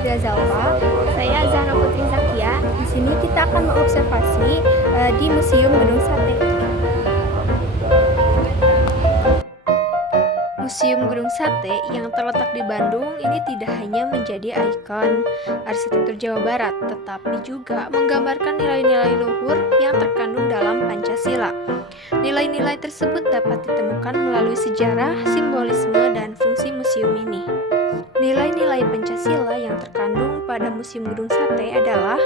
Surya Zalfa. Saya Zahra Putri Zakia. Di sini kita akan mengobservasi di Museum Gedung Sate. Museum Gedung Sate yang terletak di Bandung ini tidak hanya menjadi ikon arsitektur Jawa Barat, tetapi juga menggambarkan nilai-nilai luhur yang terkandung dalam Pancasila. Nilai-nilai tersebut dapat ditemukan melalui sejarah, simbolisme, dan fungsi museum ini. Nilai-nilai Pancasila yang terkandung pada Museum Gedung Sate adalah: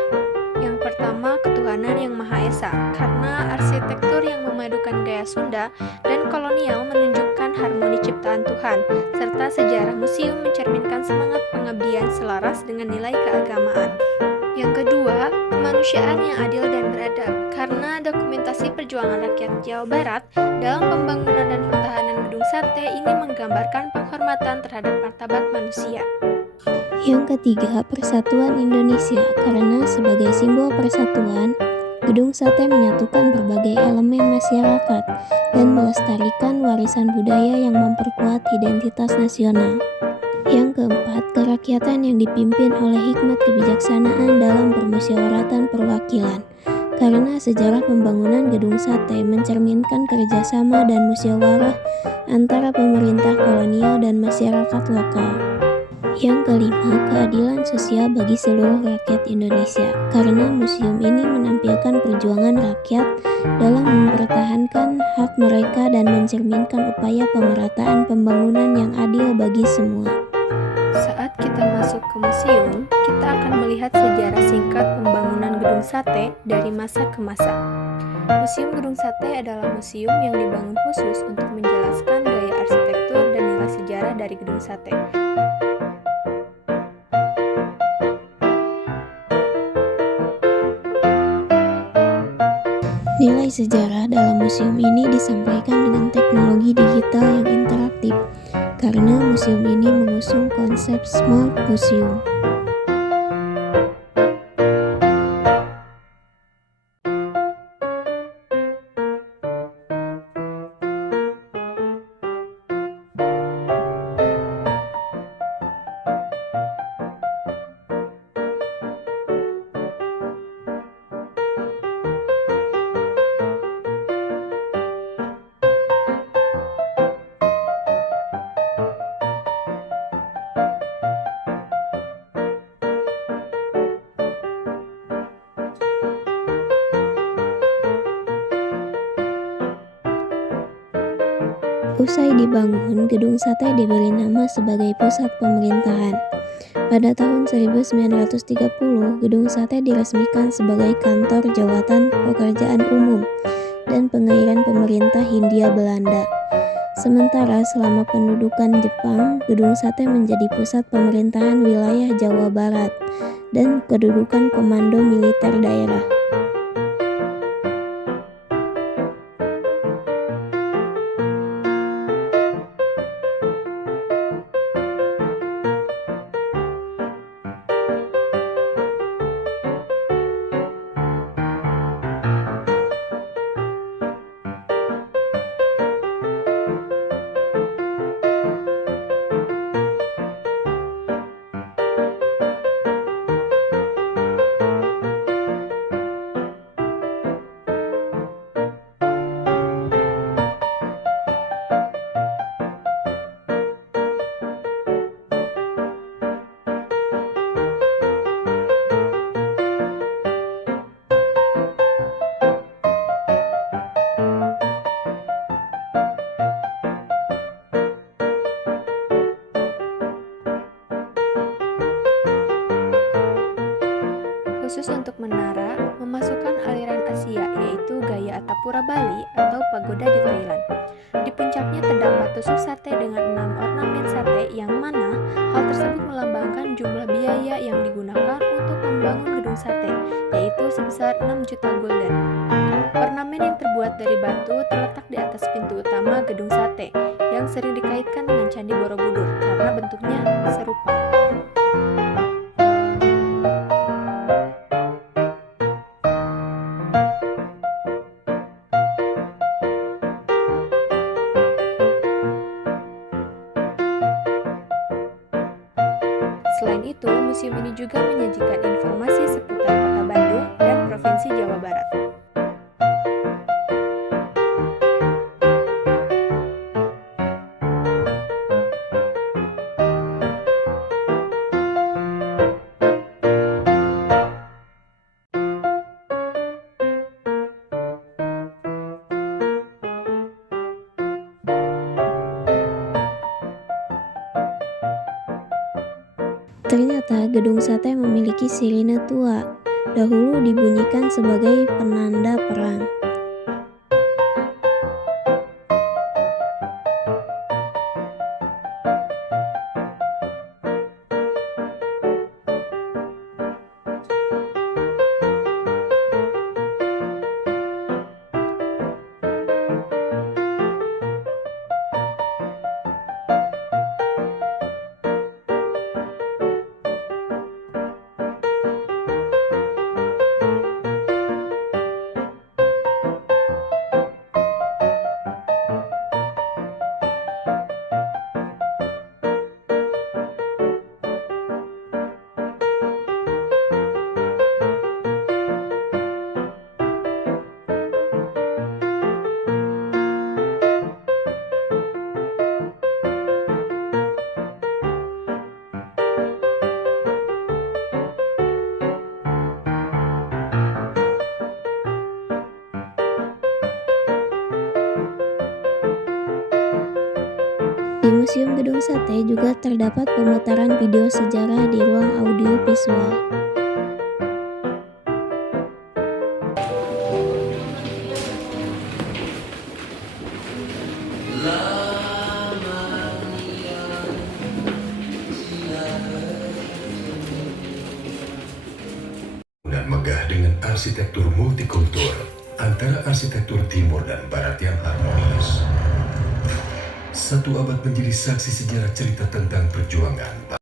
yang pertama, ketuhanan yang Maha Esa, karena arsitektur yang memadukan gaya Sunda dan kolonial menunjukkan harmoni ciptaan Tuhan, serta sejarah museum mencerminkan semangat pengabdian selaras dengan nilai keagamaan. Yang kedua, kemanusiaan yang adil dan beradab, karena dokumentasi perjuangan rakyat Jawa Barat dalam pembangunan dan pertahanan Gedung Sate ini menggambarkan penghormatan terhadap martabat manusia. Yang ketiga, persatuan Indonesia, karena sebagai simbol persatuan, Gedung Sate menyatukan berbagai elemen masyarakat dan melestarikan warisan budaya yang memperkuat identitas nasional. Yang keempat, kerakyatan yang dipimpin oleh hikmat kebijaksanaan dalam permusyawaratan perwakilan, karena sejarah pembangunan Gedung Sate mencerminkan kerjasama dan musyawarah antara pemerintah kolonial dan masyarakat lokal. Yang kelima, keadilan sosial bagi seluruh rakyat Indonesia, karena museum ini menampilkan perjuangan rakyat dalam mempertahankan hak mereka dan mencerminkan upaya pemerataan pembangunan yang adil bagi semua. Saat kita masuk ke museum, kita akan melihat sejarah singkat pembangunan Gedung Sate dari masa ke masa. Museum Gedung Sate adalah museum yang dibangun khusus untuk menjelaskan gaya arsitektur dan nilai sejarah dari Gedung Sate. Nilai sejarah dalam museum ini disampaikan dengan teknologi digital yang interaktif, karena museum ini mengusung konsep Smart Museum. Usai dibangun, Gedung Sate diberi nama sebagai pusat pemerintahan. Pada tahun 1930, Gedung Sate diresmikan sebagai kantor jawatan pekerjaan umum dan pengairan pemerintah Hindia Belanda. Sementara selama pendudukan Jepang, Gedung Sate menjadi pusat pemerintahan wilayah Jawa Barat dan kedudukan Komando Militer Daerah. Khusus untuk menara, memasukkan aliran Asia, yaitu gaya Attapura Bali atau pagoda di Thailand. Di puncaknya terdapat tusuk sate dengan 6 ornamen sate, yang mana hal tersebut melambangkan jumlah biaya yang digunakan untuk membangun gedung sate, yaitu sebesar 6 juta gulden. Ornamen yang terbuat dari batu terletak di atas pintu utama gedung sate, yang sering dikaitkan dengan Candi Borobudur karena bentuknya serupa. Selain itu, museum ini juga menyajikan informasi seputar Kota Bandung dan Provinsi Jawa Barat. Ternyata gedung sate memiliki sirine tua. Dahulu dibunyikan sebagai penanda perang. Di Museum Gedung Sate juga terdapat pemutaran video sejarah di ruang audio visual. Dan megah dengan arsitektur multikultur antara arsitektur timur dan barat yang harmonis. Satu abad menjadi saksi sejarah cerita tentang perjuangan